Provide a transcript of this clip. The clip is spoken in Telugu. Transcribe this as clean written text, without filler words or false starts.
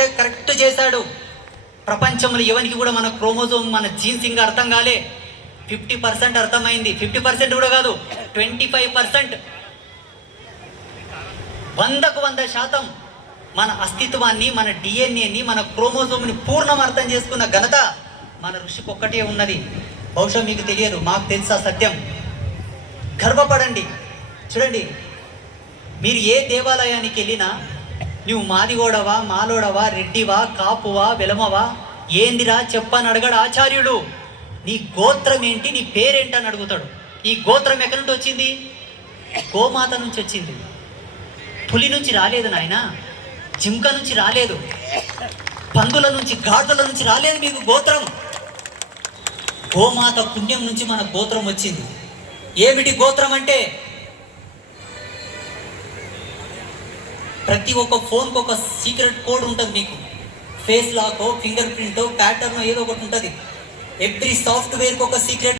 ఒక్కడే కరెక్ట్ చేశాడు. ప్రపంచంలో ఎవరికి కూడా మన క్రోమోజోమ్ మన జీన్స్ ఇంకా అర్థం కాలే. 50% అర్థమైంది. 50% కూడా కాదు, 25%. 100% మన అస్తిత్వాన్ని, మన డిఎన్ఏని, మన క్రోమోజోమ్ని పూర్ణం అర్థం చేసుకున్న ఘనత మన ఋషికి ఒక్కటే ఉన్నది. బహుశా మీకు తెలియదు, మాకు తెలుసా సత్యం. గర్వపడండి. చూడండి, మీరు ఏ దేవాలయానికి వెళ్ళినా నువ్వు మాదిగోడవా, మాలోడవా, రెడ్డివా, కాపువా, వెలమవా, ఏందిరా చెప్పని అడగడు ఆచార్యుడు. నీ గోత్రం ఏంటి, నీ పేరేంటి అని అడుగుతాడు. ఈ గోత్రం ఎక్కడి నుండి వచ్చింది? గోమాత నుంచి వచ్చింది. పులి నుంచి రాలేదు నాయన, జింక నుంచి రాలేదు, పందుల నుంచి, గాడిదల నుంచి రాలేదు మీకు గోత్రం. గోమాత పుణ్యం నుంచి మన గోత్రం వచ్చింది. ఏమిటి గోత్రం అంటే? ప్రతి ఒక్క ఫోన్కి ఒక సీక్రెట్ కోడ్ ఉంటుంది. మీకు ఫేస్ లాకో, ఫింగర్ ప్రింటో, ప్యాటర్నో ఏదో ఒకటి ఉంటుంది. ఎవ్రీ సాఫ్ట్వేర్కి ఒక సీక్రెట్